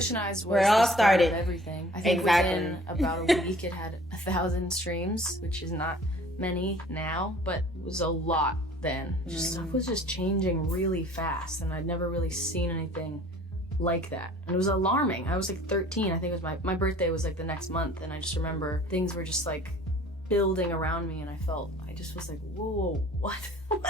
Ocean Eyes was where it all started. Everything. I think within about a week it had 1,000 streams, which is not many now, but it was a lot then. Stuff was just changing really fast, and I'd never really seen anything like that. And it was alarming. I was like 13. I think it was my birthday was like the next month, and I just remember things were just like building around me, and I just was like, whoa, what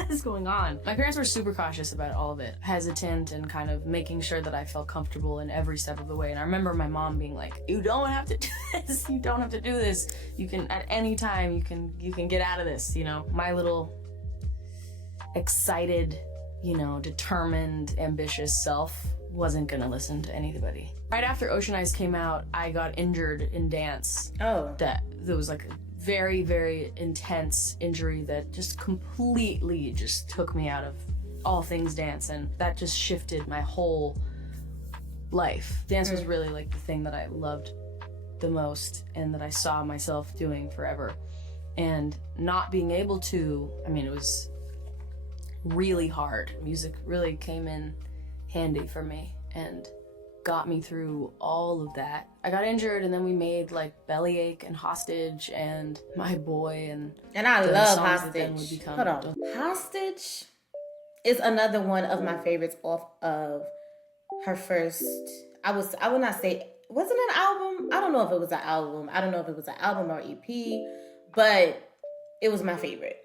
is going on? My parents were super cautious about all of it, hesitant and kind of making sure that I felt comfortable in every step of the way. And I remember my mom being like, you don't have to do this. You don't have to do this. You can, at any time, you can get out of this, you know? My little excited, you know, determined, ambitious self wasn't gonna listen to anybody. Right after Ocean Eyes came out, I got injured in dance. Oh. There was like a very, very intense injury that just completely just took me out of all things dance, and that just shifted my whole life. Dance was really like the thing that I loved the most and that I saw myself doing forever. And not being able to, I mean, it was really hard. Music really came in handy for me and got me through all of that. I got injured, and then we made like Bellyache and Hostage and My Boy, and I love Hostage. Hold on. Hostage is another one of my favorites off of her first, I would not say, was it an album? I don't know if it was an album. I don't know if it was an album or EP, but it was my favorite.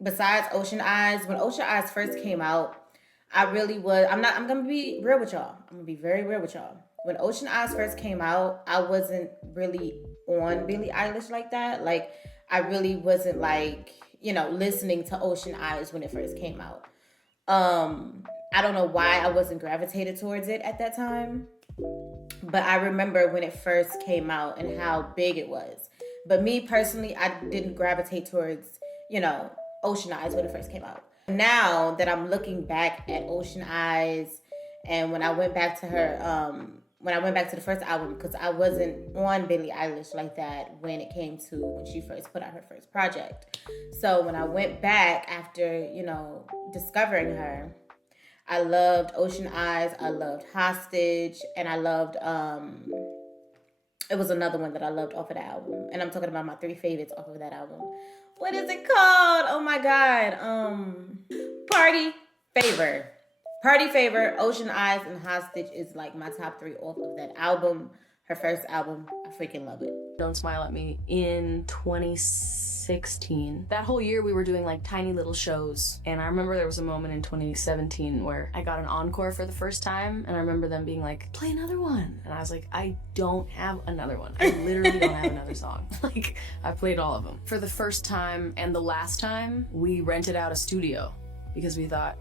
Besides Ocean Eyes, when Ocean Eyes first came out, I really was, I'm going to be real with y'all. I'm going to be very real with y'all. When Ocean Eyes first came out, I wasn't really on Billie Eilish like that. Like, I really wasn't like, you know, listening to Ocean Eyes when it first came out. I don't know why I wasn't gravitated towards it at that time. But I remember when it first came out and how big it was. But me personally, I didn't gravitate towards, you know, Ocean Eyes when it first came out. Now that I'm looking back at Ocean Eyes, and when I went back to her, when I went back to the first album, because I wasn't on Billie Eilish like that when it came to when she first put out her first project. So when I went back after, you know, discovering her, I loved Ocean Eyes, I loved Hostage, and I loved, it was another one that I loved off of the album. And I'm talking about my 3 favorites off of that album. What is it called? Oh my God. Party Favor. Party Favor, Ocean Eyes, and Hostage is like my top 3 off of that album. Her first album. I freaking love it. Don't Smile at Me in 2016. That whole year we were doing like tiny little shows. And I remember there was a moment in 2017 where I got an encore for the first time. And I remember them being like, play another one. And I was like, I don't have another one. I literally don't have another song. Like, I played all of them. For the first time and the last time, we rented out a studio because we thought,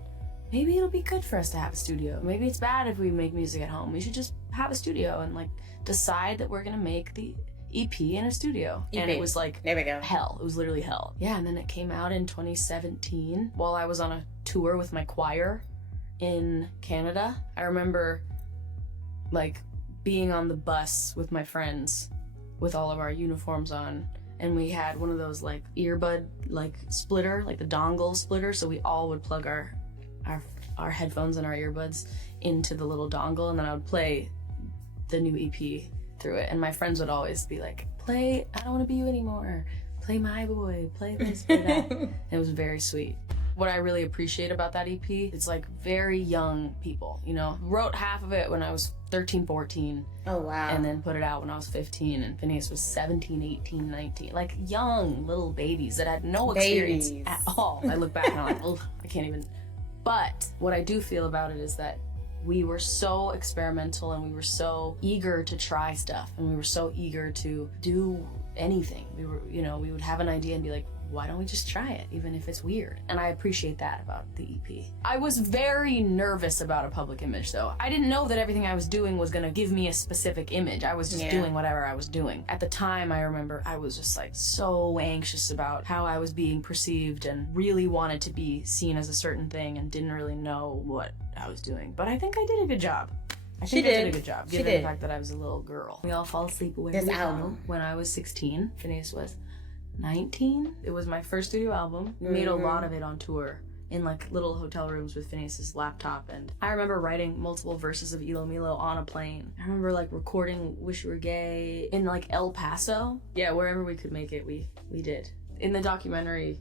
maybe it'll be good for us to have a studio. Maybe it's bad if we make music at home. We should just have a studio and like decide that we're gonna make the EP in a studio. EP. And it was like, there we go. Hell. It was literally hell. Yeah, and then it came out in 2017 while I was on a tour with my choir in Canada. I remember like being on the bus with my friends with all of our uniforms on, and we had one of those like earbud like splitter, like the dongle splitter, so we all would plug our headphones and our earbuds into the little dongle, and then I would play the new EP through it. And my friends would always be like, play I Don't Want to Be You Anymore, play My Boy, play this, play that. And it was very sweet. What I really appreciate about that EP, it's like very young people, you know. Wrote half of it when I was 13, 14. Oh, wow. And then put it out when I was 15, and Phineas was 17, 18, 19. Like young little babies that had no experience at all. I look back and I'm like, oh, I can't even. But what I do feel about it is that we were so experimental, and we were so eager to try stuff, and we were so eager to do anything. We were, you know, we would have an idea and be like, why don't we just try it, even if it's weird? And I appreciate that about the EP. I was very nervous about a public image, though. I didn't know that everything I was doing was gonna give me a specific image. I was just doing whatever I was doing. At the time, I remember I was just like so anxious about how I was being perceived and really wanted to be seen as a certain thing and didn't really know what I was doing. But I think I did a good job. I think I did a good job, given the fact that I was a little girl. We all fall asleep away. This album. When I was 16, Phineas was 19. It was my first studio album. We made a lot of it on tour in like little hotel rooms with Phineas's laptop, and I remember writing multiple verses of Ilo Milo on a plane. I remember like recording Wish You Were Gay in like El Paso. Yeah, wherever we could make it, we did. In the documentary,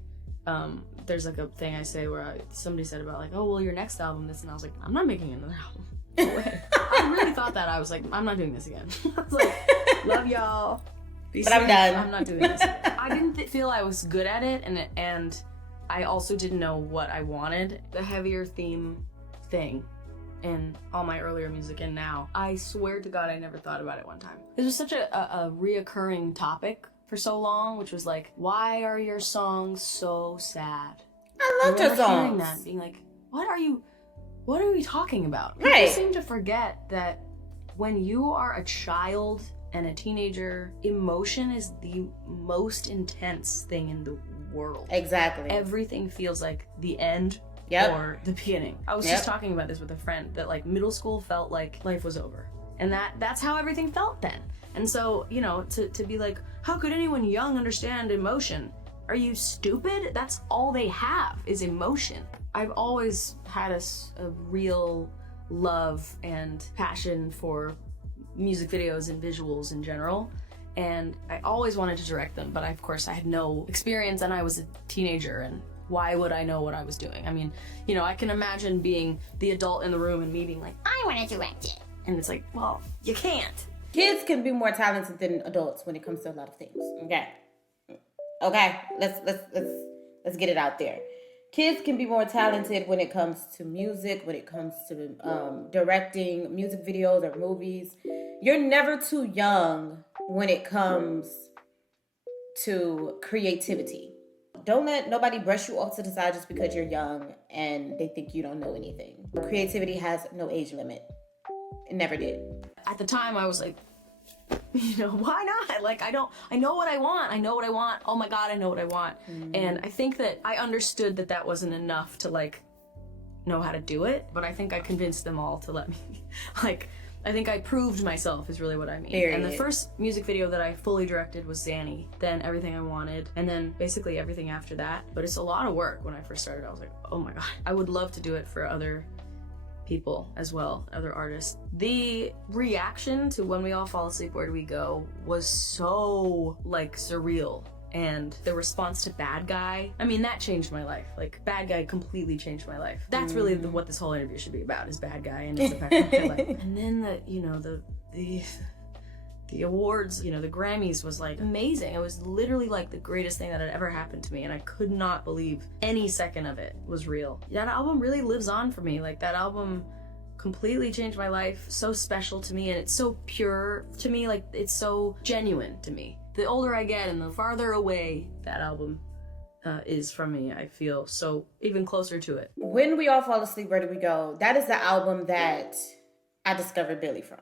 there's like a thing I say where somebody said about like, oh, well, your next album, this, and I was like, I'm not making another album. No way. I really thought that. I was like, I'm not doing this again. I was like, love y'all. But I'm done. I'm not doing this again. I didn't feel I was good at it, and I also didn't know what I wanted. The heavier theme thing in all my earlier music and now, I swear to God I never thought about it one time. This was such a reoccurring topic for so long, which was like, why are your songs so sad? I loved her songs. Hearing that, being like, what are we talking about? Right. People seem to forget that when you are a child and a teenager, emotion is the most intense thing in the world. Exactly. Everything feels like the end or the beginning. I was just talking about this with a friend, that like middle school felt like life was over. And that's how everything felt then. And so, you know, to be like, how could anyone young understand emotion? Are you stupid? That's all they have is emotion. I've always had a real love and passion for music videos and visuals in general, and I always wanted to direct them, but of course I had no experience and I was a teenager, and why would I know what I was doing? I mean, you know, I can imagine being the adult in the room and me being like, I want to direct it, and it's like, well, you can't. Kids can be more talented than adults when it comes to a lot of things. Okay, let's get it out there. Kids can be more talented when it comes to music, when it comes to directing music videos or movies. You're never too young when it comes to creativity. Don't let nobody brush you off to the side just because you're young and they think you don't know anything. Creativity has no age limit. It never did. At the time, I was like, you know, why not? Like, I know what I want. Oh my God, I know what I want. And I think that I understood that wasn't enough to like know how to do it, but I think I convinced them all to let me. Like, I think I proved myself is really what I mean. Period. And the first music video that I fully directed was Zanny, then Everything I Wanted, and then basically everything after that. But it's a lot of work. When I first started, I was like, oh my God, I would love to do it for other people as well, other artists. The reaction to When We All Fall Asleep, Where Do We Go was so like surreal. And the response to Bad Guy, I mean, that changed my life. Like, Bad Guy completely changed my life. That's really what this whole interview should be about, is Bad Guy and its effect on my life. And then the awards, you know, the Grammys was like amazing. It was literally like the greatest thing that had ever happened to me, and I could not believe any second of it was real. That album really lives on for me. Like, that album completely changed my life, so special to me, and it's so pure to me, like it's so genuine to me. The older I get and the farther away that album is from me, I feel so even closer to it. When We All Fall Asleep, Where Do We Go? That is the album that I discovered Billie from.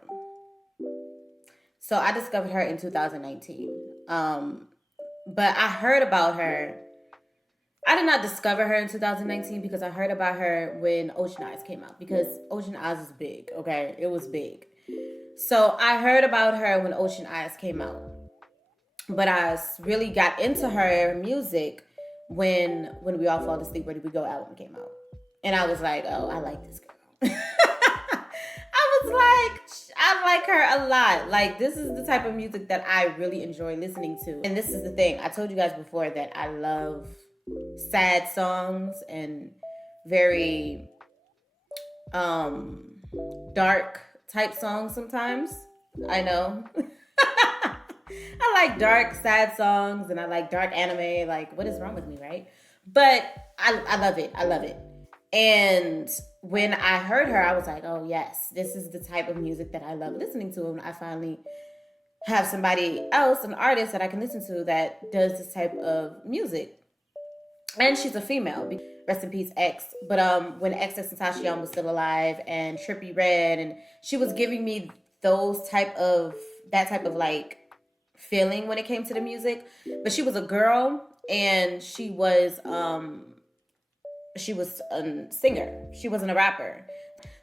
So I discovered her in 2019. But I heard about her. I did not discover her in 2019 because I heard about her when Ocean Eyes came out, because Ocean Eyes is big, okay? It was big. So I heard about her when Ocean Eyes came out. But I really got into her music when We All Fall Asleep, Where Do We Go album came out. And I was like, oh, I like this girl. I like her a lot. Like, this is the type of music that I really enjoy listening to. And this is the thing. I told you guys before that I love sad songs and very dark type songs sometimes. I know. I like dark, sad songs, and I like dark anime. Like, what is wrong with me, right? But I love it. I love it. And when I heard her, I was like, oh, yes, this is the type of music that I love listening to. And I finally have somebody else, an artist that I can listen to that does this type of music. And she's a female. Rest in peace, X. But when XXXTentacion was still alive, and Trippie Redd, and she was giving me that type of like feeling when it came to the music. But she was a girl, and she was a singer. She wasn't a rapper.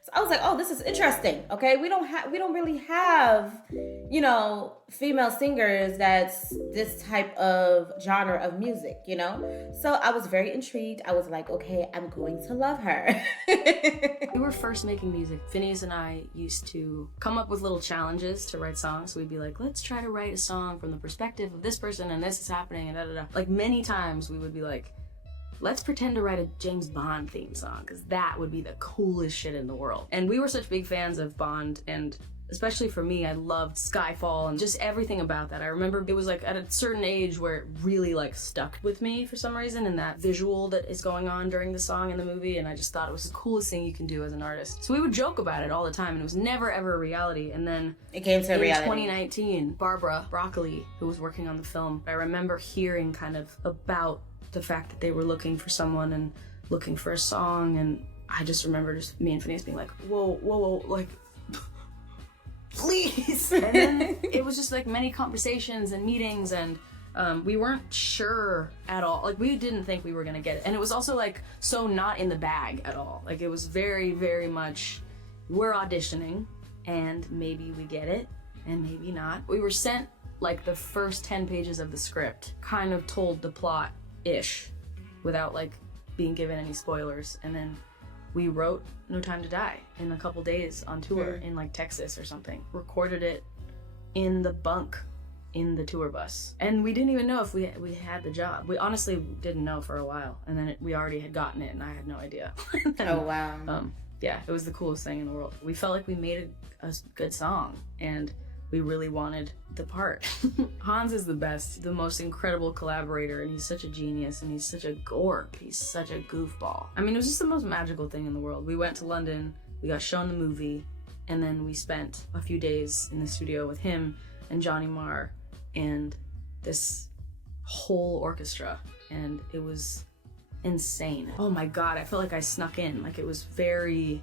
So I was like, oh, this is interesting. Okay, we don't really have, you know, female singers that's this type of genre of music, you know? So I was very intrigued. I was like, okay, I'm going to love her. We were first making music. Phineas and I used to come up with little challenges to write songs. So we'd be like, let's try to write a song from the perspective of this person and this is happening and da da da. Like many times we would be like, let's pretend to write a James Bond theme song because that would be the coolest shit in the world. And we were such big fans of Bond, and especially for me, I loved Skyfall and just everything about that. I remember it was like at a certain age where it really like stuck with me for some reason, and that visual that is going on during the song in the movie, and I just thought it was the coolest thing you can do as an artist. So we would joke about it all the time, and it was never ever a reality. And then it came to reality. In 2019, Barbara Broccoli, who was working on the film, I remember hearing kind of about the fact that they were looking for someone and looking for a song, and I just remember just me and Phineas being like, whoa, like, please. And then it was just like many conversations and meetings, and we weren't sure at all. Like, we didn't think we were gonna get it, and it was also like so not in the bag at all. Like, it was very, very much, we're auditioning, and maybe we get it, and maybe not. We were sent like the first 10 pages of the script, kind of told the plot ish, without like being given any spoilers, and then we wrote No Time to Die in a couple days on tour in like Texas or something. Recorded it in the bunk in the tour bus, and we didn't even know if we had the job. We honestly didn't know for a while, and then we already had gotten it, and I had no idea. Oh wow. Yeah, it was the coolest thing in the world. We felt like we made a good song, and we really wanted the part. Hans is the best, the most incredible collaborator, and he's such a genius, and he's such a gorp. He's such a goofball. I mean, it was just the most magical thing in the world. We went to London, we got shown the movie, and then we spent a few days in the studio with him and Johnny Marr and this whole orchestra, and it was insane. Oh my God, I felt like I snuck in. Like, it was very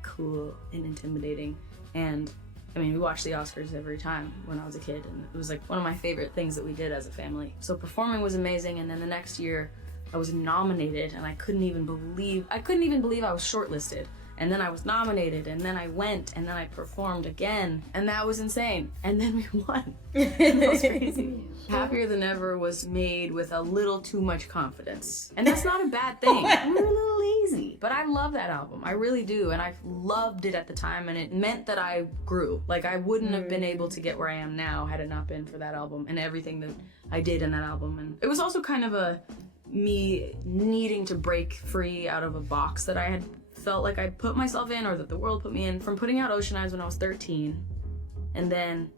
cool and intimidating, and I mean, we watched the Oscars every time when I was a kid, and it was like one of my favorite things that we did as a family. So performing was amazing, and then the next year I was nominated, and I couldn't even believe I was shortlisted. And then I was nominated, and then I went, and then I performed again, and that was insane. And then we won. That was crazy. Happier Than Ever was made with a little too much confidence. And that's not a bad thing. We were a little lazy. But I love that album. I really do. And I loved it at the time, and it meant that I grew. Like, I wouldn't have been able to get where I am now had it not been for that album and everything that I did in that album. And it was also kind of me needing to break free out of a box that I had felt like I'd put myself in, or that the world put me in, from putting out Ocean Eyes when I was 13, and then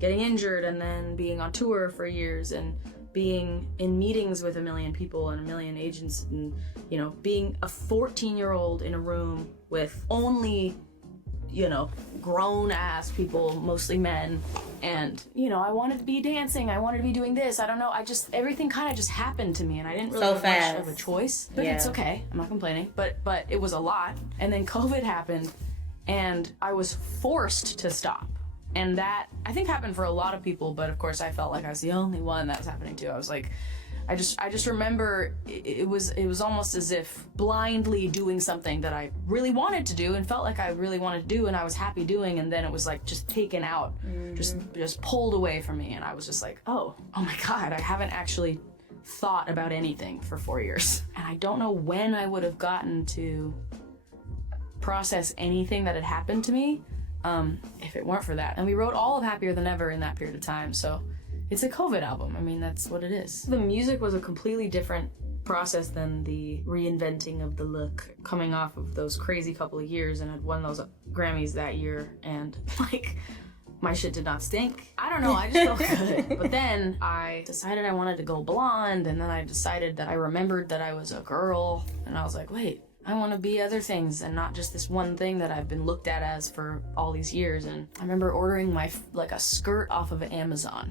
getting injured, and then being on tour for years, and being in meetings with a million people and a million agents, and, you know, being a 14-year-old in a room with only, you know, grown-ass people, mostly men, and, you know, I wanted to be dancing, I wanted to be doing this, I don't know, everything kind of just happened to me, and I didn't really have much of a choice, but it's okay, I'm not complaining, but it was a lot, and then COVID happened, and I was forced to stop, and that, I think, happened for a lot of people, but of course I felt like I was the only one that was happening to. I was like, I just remember it was almost as if blindly doing something that I really wanted to do and felt like I really wanted to do and I was happy doing, and then it was like just taken out, just pulled away from me, and I was just like, oh my God, I haven't actually thought about anything for 4 years. And I don't know when I would have gotten to process anything that had happened to me if it weren't for that. And we wrote all of Happier Than Ever in that period of time, so it's a COVID album. I mean, that's what it is. The music was a completely different process than the reinventing of the look, coming off of those crazy couple of years, and had won those Grammys that year, and like, my shit did not stink. I don't know, I just felt good. But then I decided I wanted to go blonde, and then I decided that I remembered that I was a girl, and I was like, wait, I want to be other things and not just this one thing that I've been looked at as for all these years. And I remember ordering a skirt off of Amazon.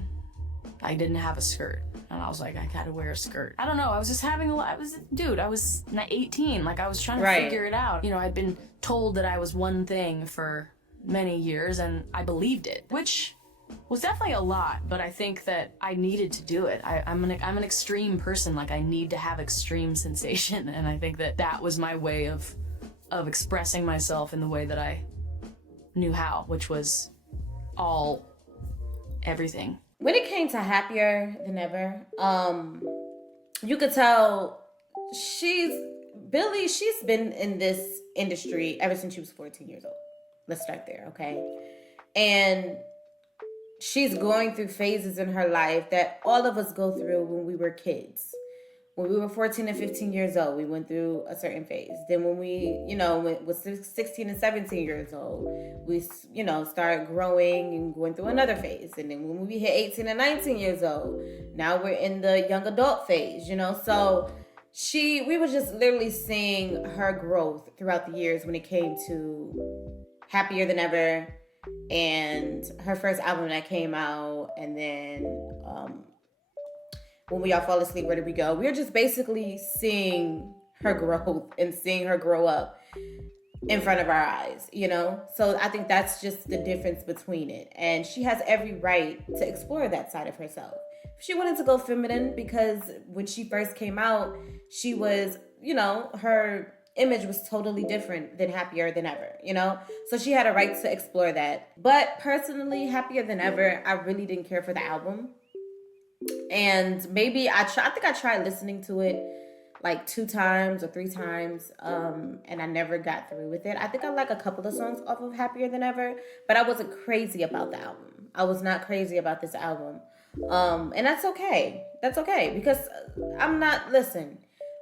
I didn't have a skirt, and I was like, I gotta wear a skirt. I don't know, I was just having I was 18, like, I was trying to figure it out. You know, I'd been told that I was one thing for many years, and I believed it, which was definitely a lot, but I think that I needed to do it. I'm an extreme person, like, I need to have extreme sensation, and I think that was my way of of expressing myself in the way that I knew how, which was all everything. When it came to Happier Than Ever, you could tell she's been in this industry ever since she was 14 years old. Let's start there, okay? And she's going through phases in her life that all of us go through when we were kids. When we were 14 and 15 years old, we went through a certain phase. Then when we, was 16 and 17 years old, we, started growing and going through another phase. And then when we hit 18 and 19 years old, now we're in the young adult phase, So we were just literally seeing her growth throughout the years when it came to Happier Than Ever and her first album that came out. And then, When We All Fall Asleep, Where Did We Go? We're just basically seeing her growth and seeing her grow up in front of our eyes, So I think that's just the difference between it. And she has every right to explore that side of herself. She wanted to go feminine because when she first came out, she was, her image was totally different than Happier Than Ever, So she had a right to explore that. But personally, Happier Than Ever, I really didn't care for the album. And maybe I think I tried listening to it like 2 times or 3 times, and I never got through with it. I think I like a couple of songs off of Happier Than Ever, but I wasn't crazy about the album. I was not crazy about this album. And that's okay. That's okay, because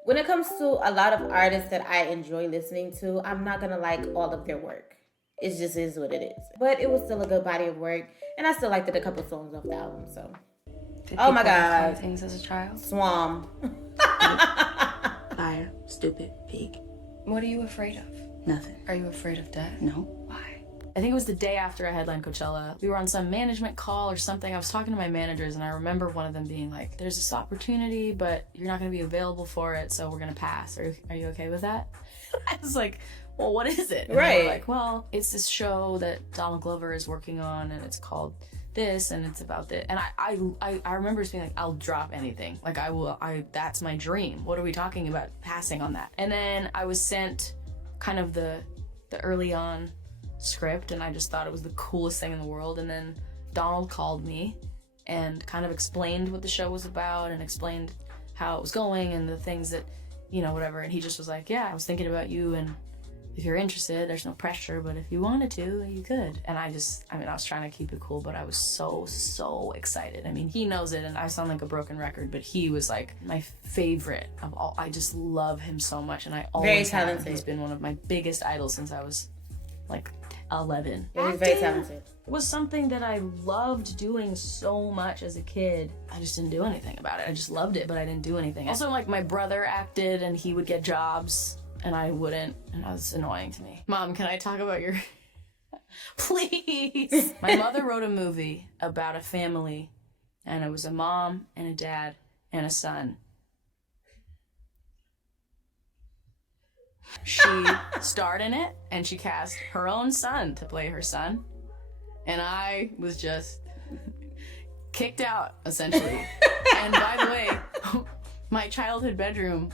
when it comes to a lot of artists that I enjoy listening to, I'm not going to like all of their work. It just is what it is. But it was still a good body of work, and I still liked it a couple songs off the album, so. Oh my God. Things as a child? Swam. Liar, stupid, pig. What are you afraid of? Nothing. Are you afraid of death? No. Why? I think it was the day after I headlined Coachella. We were on some management call or something. I was talking to my managers, and I remember one of them being like, there's this opportunity, but you're not going to be available for it, so we're going to pass. Are you okay with that? I was like, well, what is it? And right. They were like, well, it's this show that Donald Glover is working on, and it's called this, and it's about this. And I remember just being like, I'll drop anything. Like, that's my dream. What are we talking about? Passing on that. And then I was sent kind of the early on script, and I just thought it was the coolest thing in the world. And then Donald called me and kind of explained what the show was about and explained how it was going and the things that, whatever. And he just was like, yeah, I was thinking about you, and if you're interested, there's no pressure, but if you wanted to, you could. And I was trying to keep it cool, but I was so excited. I mean, he knows it, and I sound like a broken record, but he was like my favorite of all. I just love him so much, and I always very talented. He's been one of my biggest idols since I was like 11. Yeah, he's very talented. Was something that I loved doing so much as a kid. I just didn't do anything about it. I just loved it, but I didn't do anything. Also, like, my brother acted, and he would get jobs, and I wouldn't, and that was annoying to me. Mom, can I talk about your... Please! My mother wrote a movie about a family, and it was a mom and a dad and a son. She starred in it, and she cast her own son to play her son, and I was just kicked out, essentially. And by the way... My childhood bedroom,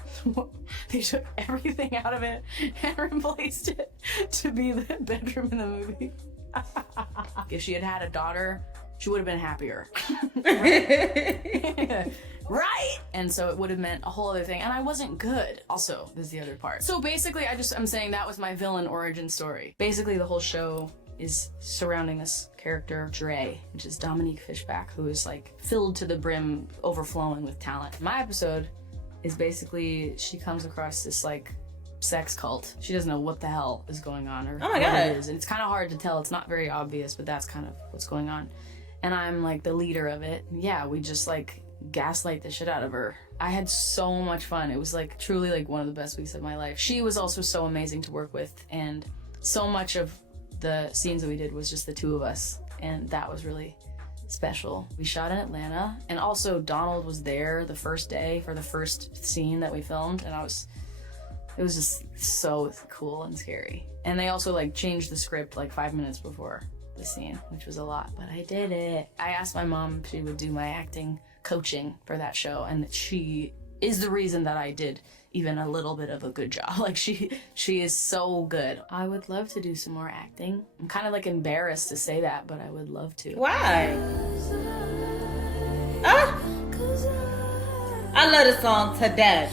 they took everything out of it and replaced it to be the bedroom in the movie. If she had had a daughter, she would have been happier. Right? Right? And so it would have meant a whole other thing. And I wasn't good, also, is the other part. So basically, I'm saying that was my villain origin story. Basically, the whole show is surrounding this character, Dre, which is Dominique Fishback, who is like filled to the brim, overflowing with talent. My episode is basically, she comes across this like sex cult. She doesn't know what the hell is going on or what it is. And it's kind of hard to tell. It's not very obvious, but that's kind of what's going on. And I'm like the leader of it. Yeah, we just like gaslight the shit out of her. I had so much fun. It was like truly like one of the best weeks of my life. She was also so amazing to work with, and so much of the scenes that we did was just the two of us, and that was really special. We shot in Atlanta, and also Donald was there the first day for the first scene that we filmed, and it was just so cool and scary. And they also like changed the script like 5 minutes before the scene, which was a lot, but I did it. I asked my mom if she would do my acting coaching for that show, and she is the reason that I did even a little bit of a good job. Like she is so good. I would love to do some more acting. I'm kind of like embarrassed to say that, but I would love to. Why? I love the song to death.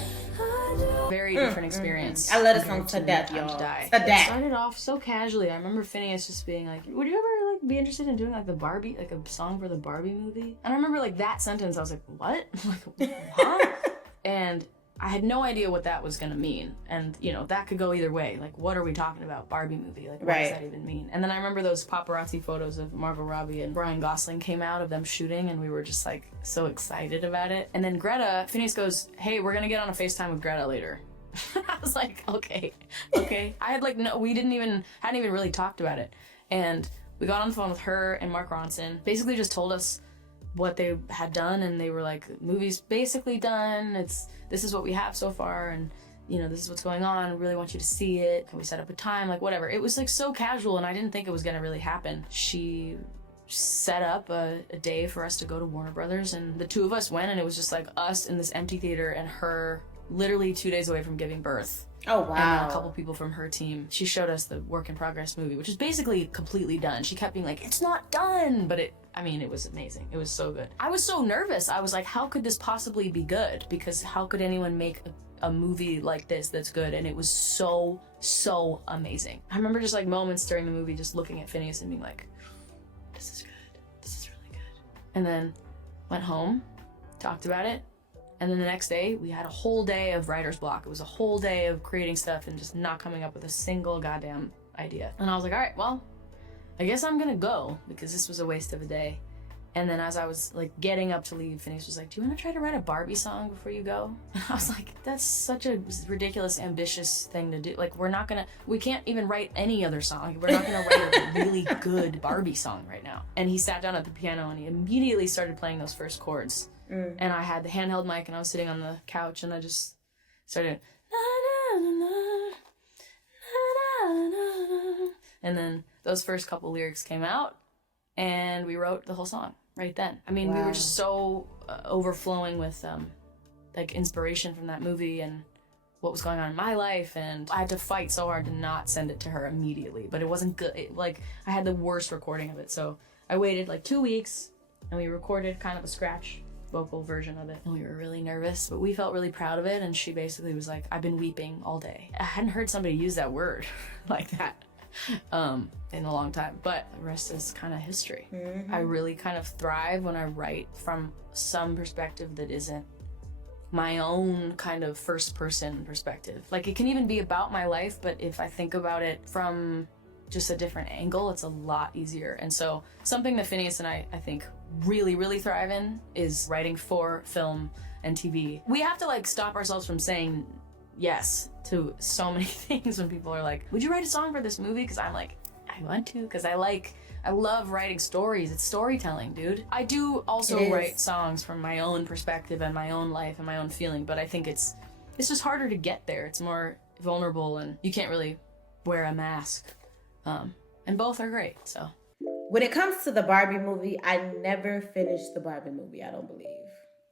Very different experience. I love the song to death, y'all. To death. It started off so casually. I remember Phineas just being like, would you ever like be interested in doing like the Barbie, like a song for the Barbie movie? And I remember like that sentence, I was like, what? Like, huh? And I had no idea what that was going to mean. And, you know, that could go either way. Like, what are we talking about? Barbie movie. Like, what does that even mean? And then I remember those paparazzi photos of Margot Robbie and Ryan Gosling came out of them shooting, and we were just, like, so excited about it. And then Phineas goes, hey, we're going to get on a FaceTime with Greta later. I was like, okay. I had, like, hadn't even really talked about it. And we got on the phone with her and Mark Ronson, basically just told us what they had done, and they were like, movie's basically done, this is what we have so far, and you know, this is what's going on, we really want you to see it, can we set up a time, like whatever. It was like so casual, and I didn't think it was gonna really happen. She set up a day for us to go to Warner Brothers, and the two of us went, and it was just like us in this empty theater and her literally 2 days away from giving birth. Oh, wow. And then a couple people from her team. She showed us the work in progress movie, which is basically completely done. She kept being like, it's not done, but it was amazing. It was so good. I was so nervous. I was like, how could this possibly be good? Because how could anyone make a movie like this that's good? And it was so, so amazing. I remember just like moments during the movie just looking at Phineas and being like, this is good. This is really good. And then went home, talked about it. And then the next day, we had a whole day of writer's block. It was a whole day of creating stuff and just not coming up with a single goddamn idea. And I was like, all right, well, I guess I'm gonna go, because this was a waste of a day. And then as I was like getting up to leave, Phineas was like, do you want to try to write a Barbie song before you go? And I was like, that's such a ridiculous, ambitious thing to do. Like, we can't even write any other song. Like, we're not gonna write a really good Barbie song right now. And he sat down at the piano and he immediately started playing those first chords. And I had the handheld mic, and I was sitting on the couch, and I just started, and then those first couple lyrics came out, and we wrote the whole song right then. I mean, we were just so overflowing with like inspiration from that movie and what was going on in my life, and I had to fight so hard to not send it to her immediately, but it wasn't good. I had the worst recording of it, so I waited like 2 weeks, and we recorded kind of a scratch vocal version of it. And we were really nervous, but we felt really proud of it. And she basically was like, I've been weeping all day. I hadn't heard somebody use that word like that in a long time, but the rest is kind of history. I really kind of thrive when I write from some perspective that isn't my own kind of first person perspective. Like, it can even be about my life, but if I think about it from just a different angle, it's a lot easier. And so something that Phineas and I think really, really thrive in is writing for film and TV. We have to like stop ourselves from saying yes to so many things when people are like, would you write a song for this movie? Because I'm like, I want to, because I love writing stories. It's storytelling, dude. I do also write songs from my own perspective and my own life and my own feeling, but I think it's just harder to get there. It's more vulnerable, and you can't really wear a mask. And both are great, so. When it comes to the Barbie movie, I never finished the Barbie movie, I don't believe.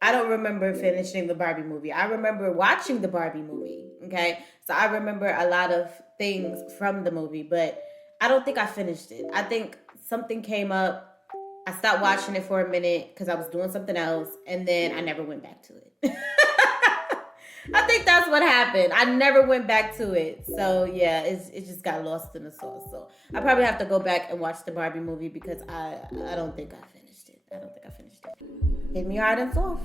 I don't remember finishing the Barbie movie. I remember watching the Barbie movie, okay? So I remember a lot of things from the movie, but I don't think I finished it. I think something came up. I stopped watching it for a minute because I was doing something else, and then I never went back to it. I think that's what happened. I never went back to it. So yeah, it just got lost in the sauce. So I probably have to go back and watch the Barbie movie because I don't think I finished it. Hit me hard and soft.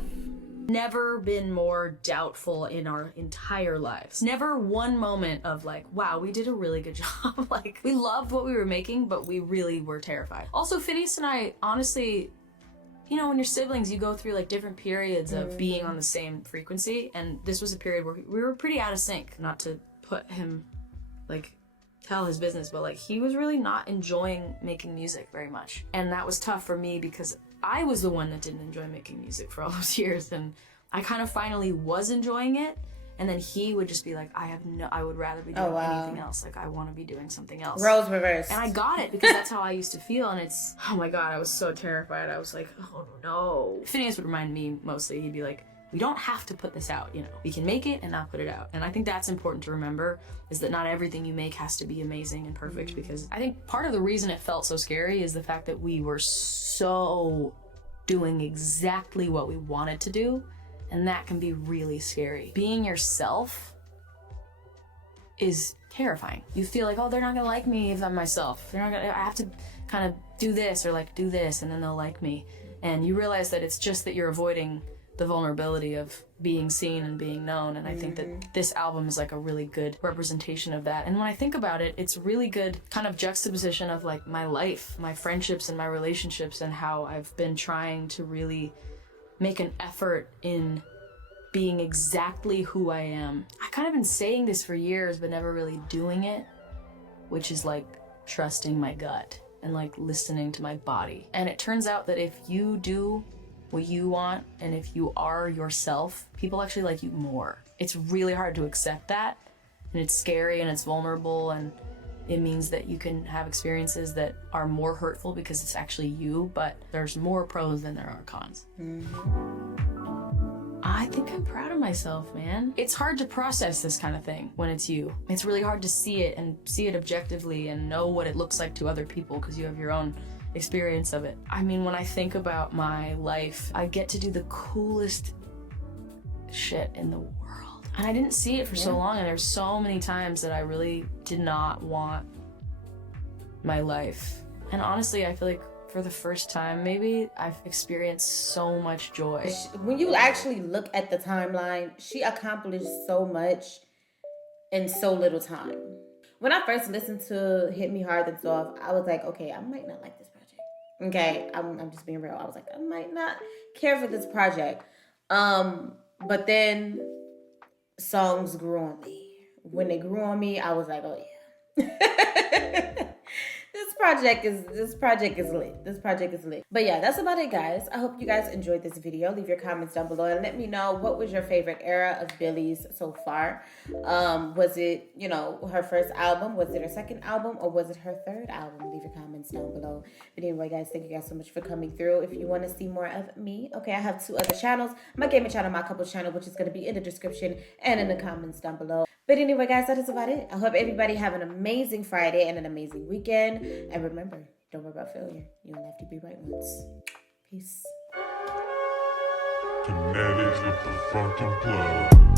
Never been more doubtful in our entire lives. Never one moment of like, wow, we did a really good job. Like, we loved what we were making, but we really were terrified. Also, Phineas and I, honestly, you know, when you're siblings, you go through like different periods of being on the same frequency. And this was a period where we were pretty out of sync. Not to put him, like, tell his business, but like, he was really not enjoying making music very much. And that was tough for me because I was the one that didn't enjoy making music for all those years. And I kind of finally was enjoying it. And then he would just be like, I would rather be doing anything else. Like, I want to be doing something else. Roles reversed. And I got it because that's how I used to feel. And it's, oh my God, I was so terrified. I was like, oh no. Phineas would remind me mostly. He'd be like, We don't have to put this out, you know. We can make it and not put it out. And I think that's important to remember, is that not everything you make has to be amazing and perfect, because I think part of the reason it felt so scary is the fact that we were so doing exactly what we wanted to do, and that can be really scary. Being yourself is terrifying. You feel like, oh, they're not gonna like me if I'm myself. They're not gonna, I have to kind of do this or like do this and then they'll like me. And you realize that it's just that you're avoiding the vulnerability of being seen and being known. And I think that this album is like a really good representation of that. And when I think about it, it's really good kind of juxtaposition of like my life, my friendships and my relationships, and how I've been trying to really make an effort in being exactly who I am. I kind of been saying this for years, but never really doing it, which is like trusting my gut and like listening to my body. And it turns out that if you do what you want, and if you are yourself, people actually like you more. It's really hard to accept that, and it's scary and it's vulnerable, and it means that you can have experiences that are more hurtful because it's actually you, but there's more pros than there are cons. I think I'm proud of myself, man. It's hard to process this kind of thing when it's you. It's really hard to see it and see it objectively and know what it looks like to other people because you have your own experience of it. I mean, when I think about my life, I get to do the coolest shit in the world. And I didn't see it for so long, and there's so many times that I really did not want my life. And honestly, I feel like for the first time, maybe, I've experienced so much joy. When you actually look at the timeline, she accomplished so much in so little time. When I first listened to Hit Me Hard Then Soft, I was like, okay, I might not like this project. Okay, I'm just being real. I was like, I might not care for this project. But then songs grew on me. When they grew on me, I was like, oh yeah. This project is lit. This project is lit. But yeah, that's about it, guys. I hope you guys enjoyed this video. Leave your comments down below and let me know, what was your favorite era of Billie's so far? Was it, you know, her first album? Was it her second album? Or was it her third album? Leave your comments down below. But anyway, guys, thank you guys so much for coming through. If you want to see more of me, okay, I have 2 other channels. My gaming channel, my couples channel, which is going to be in the description and in the comments down below. But anyway, guys, that is about it. I hope everybody have an amazing Friday and an amazing weekend. And remember, don't worry about failure. You only have to be right once. Peace. Kinetics with the funkin' plug.